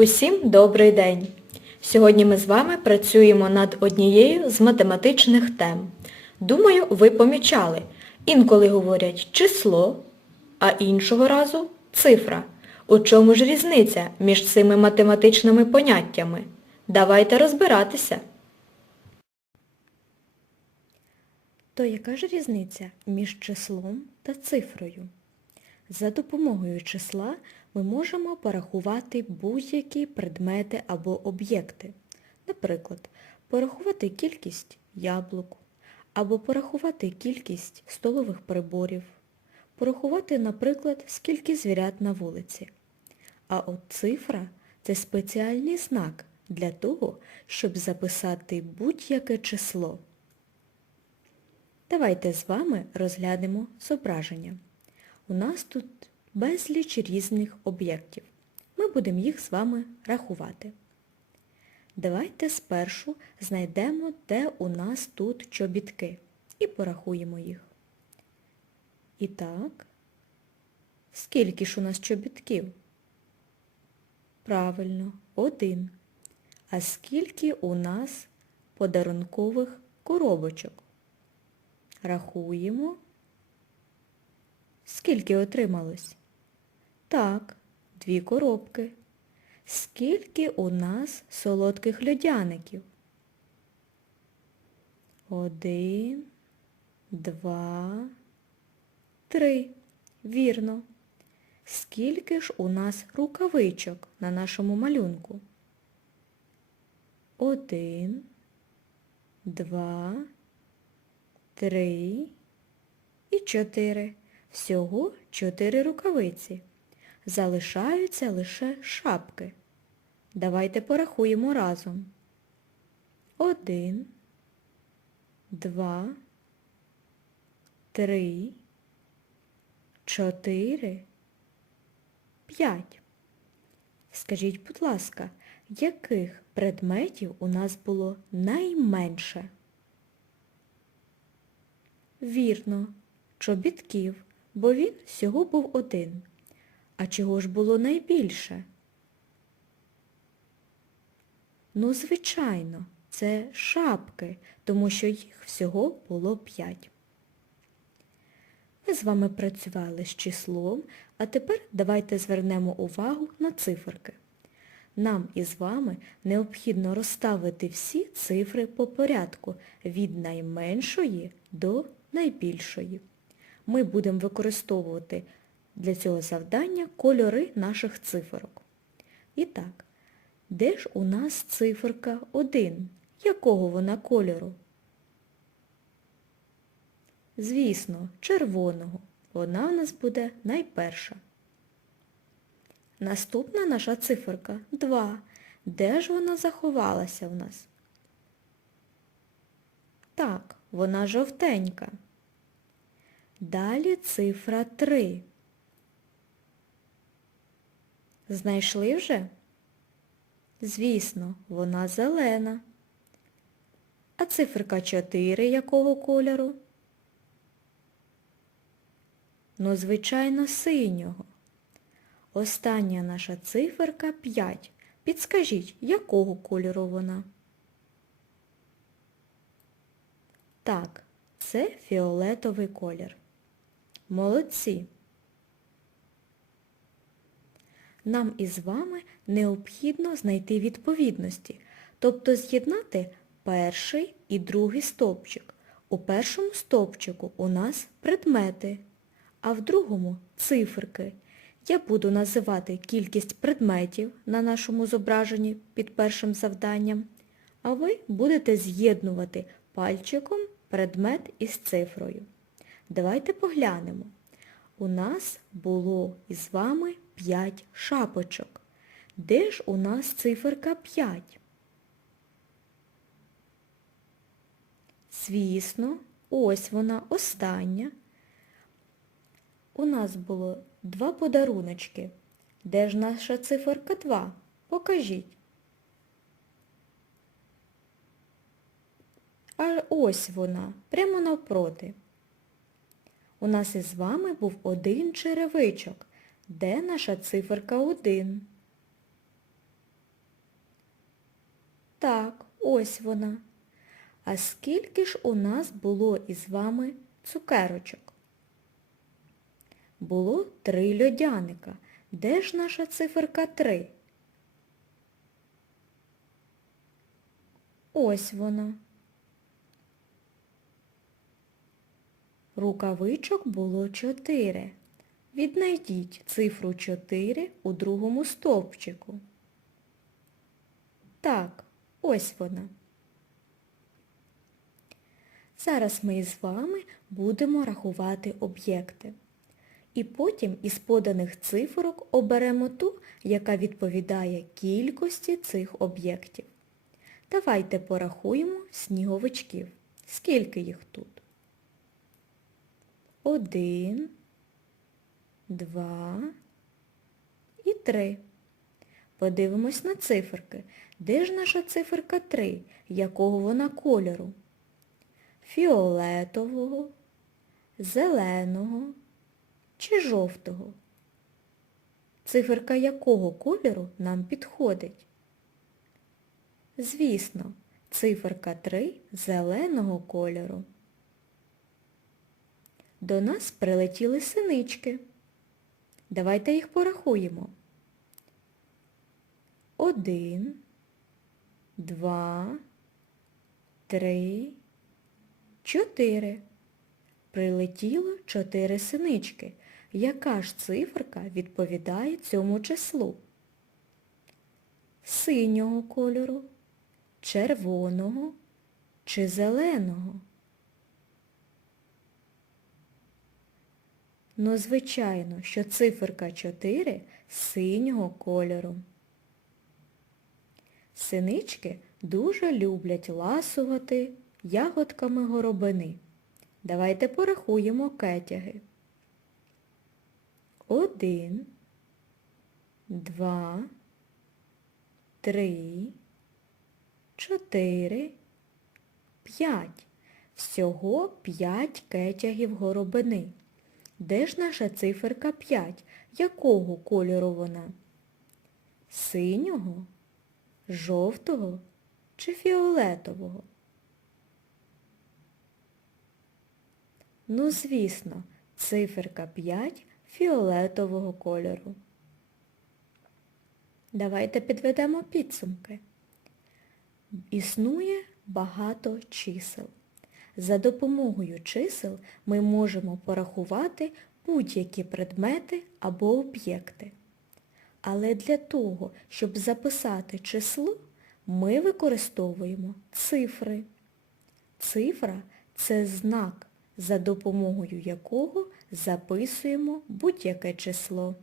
Усім добрий день! Сьогодні ми з вами працюємо над однією з математичних тем. Думаю, ви помічали. Інколи говорять число, а іншого разу цифра. У чому ж різниця між цими математичними поняттями? Давайте розбиратися. То яка ж різниця між числом та цифрою? За допомогою числа ми можемо порахувати будь-які предмети або об'єкти. Наприклад, порахувати кількість яблук, або порахувати кількість столових приборів, порахувати, наприклад, скільки звірят на вулиці. А от цифра – це спеціальний знак для того, щоб записати будь-яке число. Давайте з вами розглянемо зображення. У нас тут безліч різних об'єктів. Ми будемо їх з вами рахувати. Давайте спершу знайдемо, де у нас тут чобітки, і порахуємо їх. І так, скільки ж у нас чобітків? Правильно, один. А скільки у нас подарункових коробочок? Рахуємо. Скільки отрималось? Так, дві коробки. Скільки у нас солодких льодяників? Один, два, три. Вірно. Скільки ж у нас рукавичок на нашому малюнку? Один, два, три і чотири. Всього чотири рукавиці. Залишаються лише шапки. Давайте порахуємо разом. Один, два, три, чотири, п'ять. Скажіть, будь ласка, яких предметів у нас було найменше? Вірно, чобітків, бо він всього був один. А чого ж було найбільше? Ну, звичайно, це шапки, тому що їх всього було п'ять. Ми з вами працювали з числом, а тепер давайте звернемо увагу на циферки. Нам із вами необхідно розставити всі цифри по порядку від найменшої до найбільшої. Ми будемо використовувати для цього завдання кольори наших циферок. І так, де ж у нас циферка 1? Якого вона кольору? Звісно, червоного. Вона у нас буде найперша. Наступна наша циферка 2. Де ж вона заховалася в нас? Так, вона жовтенька. Далі цифра 3. Знайшли вже? Звісно, вона зелена. А циферка 4 якого кольору? Ну, звичайно, синього. Остання наша циферка 5. Підскажіть, якого кольору вона? Так, це фіолетовий колір. Молодці! Нам із вами необхідно знайти відповідності, тобто з'єднати перший і другий стовпчик. У першому стовпчику у нас предмети, а в другому циферки. Я буду називати кількість предметів на нашому зображенні під першим завданням, а ви будете з'єднувати пальчиком предмет із цифрою. Давайте поглянемо. У нас було із вами 5 шапочок. Де ж у нас циферка 5? Звісно, ось вона остання. У нас було два подаруночки. Де ж наша циферка 2? Покажіть. А ось вона, прямо навпроти. У нас із вами був один черевичок. Де наша циферка 1? Так, ось вона. А скільки ж у нас було із вами цукерочок? Було три льодяника. Де ж наша циферка три? Ось вона. Рукавичок було чотири. Віднайдіть цифру 4 у другому стовпчику. Так, ось вона. Зараз ми із вами будемо рахувати об'єкти. І потім із поданих цифрок оберемо ту, яка відповідає кількості цих об'єктів. Давайте порахуємо сніговичків. Скільки їх тут? Один, два і три. Подивимось на циферки. Де ж наша циферка 3? Якого вона кольору? Фіолетового, зеленого чи жовтого? Циферка якого кольору нам підходить? Звісно, циферка 3 зеленого кольору. До нас прилетіли синички. Давайте їх порахуємо. Один, два, три, чотири. Прилетіло чотири синички. Яка ж циферка відповідає цьому числу? Синього кольору, червоного чи зеленого? Ну, звичайно, що циферка 4 синього кольору. Синички дуже люблять ласувати ягодками горобини. Давайте порахуємо кетяги. Один, два, три, чотири, п'ять. Всього п'ять кетягів горобини. Де ж наша циферка 5? Якого кольору вона? Синього, жовтого чи фіолетового? Ну, звісно, циферка 5 фіолетового кольору. Давайте підведемо підсумки. Існує багато чисел. За допомогою чисел ми можемо порахувати будь-які предмети або об'єкти. Але для того, щоб записати число, ми використовуємо цифри. Цифра – це знак, за допомогою якого записуємо будь-яке число.